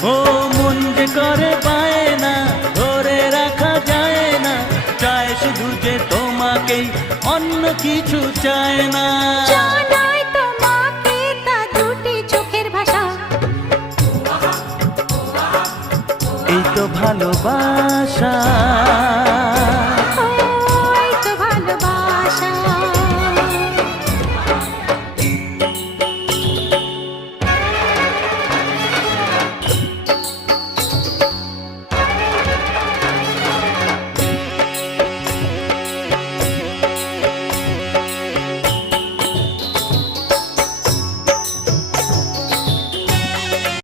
ও মন যে করে পায় না, ধরে রাখা যায় না, চায় শুধু যে তোমাকেই, অন্য কিছু চায় না। জানাই তোমাকে তা দুটি চোখের ভাষা, এই তো ভালোবাসা।